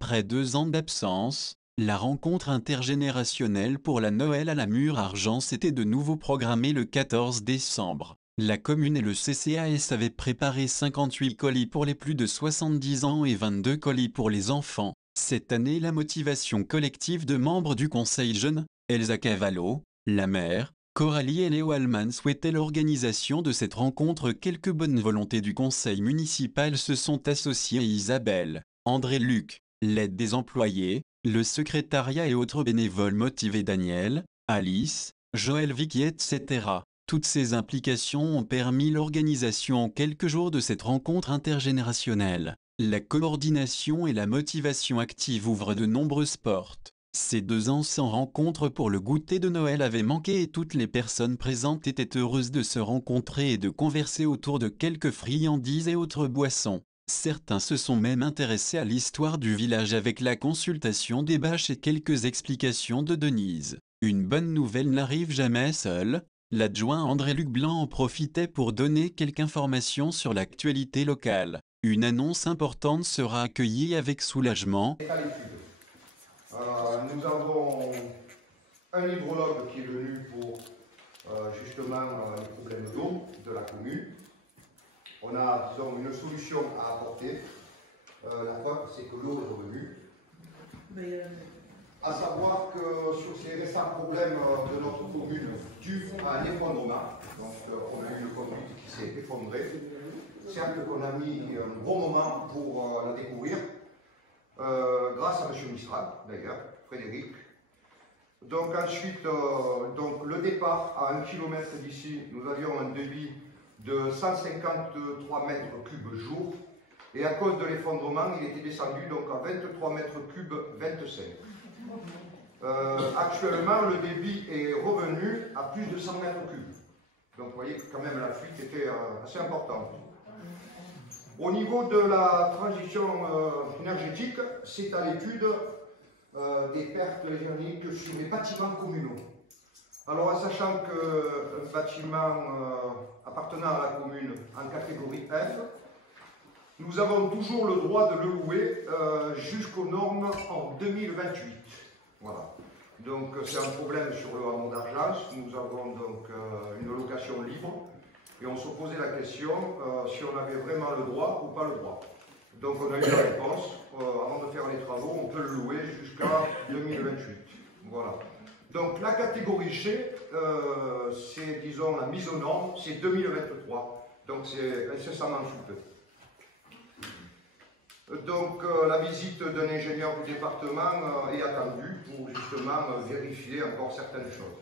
Après 2 ans d'absence, la rencontre intergénérationnelle pour la Noël à la Mur-Argent s'était de nouveau programmée le 14 décembre. La commune et le CCAS avaient préparé 58 colis pour les plus de 70 ans et 22 colis pour les enfants. Cette année, la motivation collective de membres du Conseil Jeune, Elsa Cavallo, la maire, Coralie et Léo Allman souhaitaient l'organisation de cette rencontre. Quelques bonnes volontés du conseil municipal se sont associées. Isabelle, André Luc, l'aide des employés, le secrétariat et autres bénévoles motivés. Daniel, Alice, Joël, Vicky, etc. Toutes ces implications ont permis l'organisation en quelques jours de cette rencontre intergénérationnelle. La coordination et la motivation active ouvrent de nombreuses portes. Ces 2 ans sans rencontre pour le goûter de Noël avaient manqué et toutes les personnes présentes étaient heureuses de se rencontrer et de converser autour de quelques friandises et autres boissons. Certains se sont même intéressés à l'histoire du village avec la consultation des bâches et quelques explications de Denise. Une bonne nouvelle n'arrive jamais seule. L'adjoint André-Luc Blanc en profitait pour donner quelques informations sur l'actualité locale. Une annonce importante sera accueillie avec soulagement. Nous avons un hydrologue qui est venu pour justement les problèmes d'eau de la commune. On a, disons, une solution à apporter. La preuve, c'est que l'eau est revenue. À savoir que sur ces récents problèmes de notre commune, dus à un effondrement, donc on a eu une conduite qui s'est effondrée, certes qu'on a mis un bon moment pour la découvrir, grâce à M. Mistral, d'ailleurs, Frédéric. Donc ensuite, donc, le départ à 1 km d'ici, nous avions un débit de 153 mètres cubes jour, et à cause de l'effondrement, il était descendu donc à 23 mètres cubes 25. Actuellement, le débit est revenu à plus de 100 mètres cubes. Donc vous voyez que quand même la fuite était assez importante. Au niveau de la transition énergétique, c'est à l'étude des pertes énergétiques sur les bâtiments communaux. Alors, en sachant qu'un bâtiment appartenant à la commune en catégorie F, nous avons toujours le droit de le louer jusqu'aux normes en 2028. Voilà. Donc, c'est un problème sur le hameau d'Argence. Nous avons donc une location libre. Et on se posait la question si on avait vraiment le droit ou pas le droit. Donc on a eu la réponse, avant de faire les travaux, on peut le louer jusqu'à 2028. Voilà. Donc la catégorie G, c'est disons la mise aux normes, c'est 2023. Donc c'est incessamment sous peu. Donc la visite d'un ingénieur du département est attendue pour justement vérifier encore certaines choses.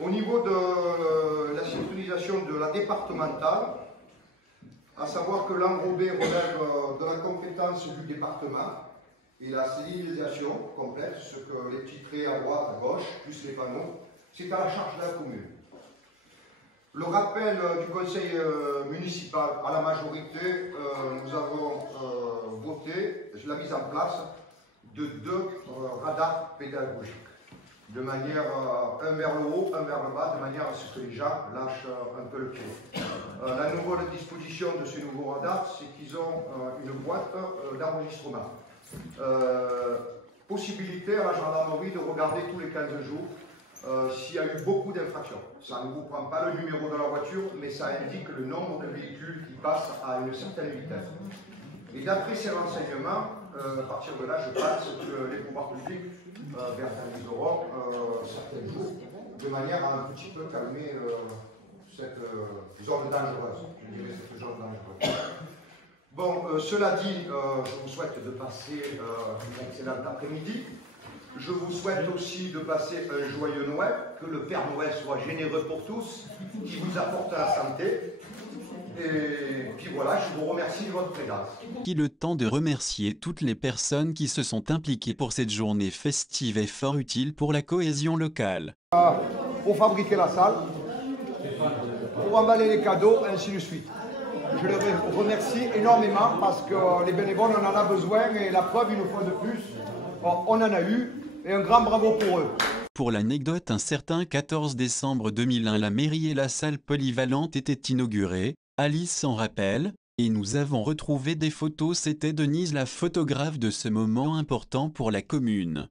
Au niveau de la synchronisation de la départementale, à savoir que l'enrobé relève de la compétence du département et la signalisation complète, ce que les petits traits à droite, à gauche, plus les panneaux, c'est à la charge de la commune. Le rappel du conseil municipal à la majorité, nous avons voté la mise en place de 2 radars pédagogiques, de manière un vers le haut, un vers le bas, de manière à ce que les gens lâchent un peu le pied. La nouvelle disposition de ces nouveaux radars, c'est qu'ils ont une boîte d'enregistrement. Possibilité à la gendarmerie de regarder tous les 15 jours s'il y a eu beaucoup d'infractions. Ça ne vous prend pas le numéro de la voiture, mais ça indique le nombre de véhicules qui passent à une certaine vitesse. Et d'après ces renseignements, à partir de là, je pense que les pouvoirs publics verbaliseront certains jours, de manière à un petit peu calmer cette zone dangereuse, je dirais cette zone dangereuse. Bon, cela dit, je vous souhaite de passer une excellente après-midi. Je vous souhaite aussi de passer un joyeux Noël, que le Père Noël soit généreux pour tous, qui vous apporte la santé. Et puis voilà, je vous remercie de votre présence. Le temps de remercier toutes les personnes qui se sont impliquées pour cette journée festive et fort utile pour la cohésion locale. Pour fabriquer la salle, pour emballer les cadeaux, ainsi de suite. Je les remercie énormément parce que les bénévoles, on en a besoin et la preuve, une fois de plus, on en a eu et un grand bravo pour eux. Pour l'anecdote, un certain 14 décembre 2001, la mairie et la salle polyvalente étaient inaugurées. Alice s'en rappelle, Et nous avons retrouvé des photos, c'était Denise la photographe de ce moment important pour la commune.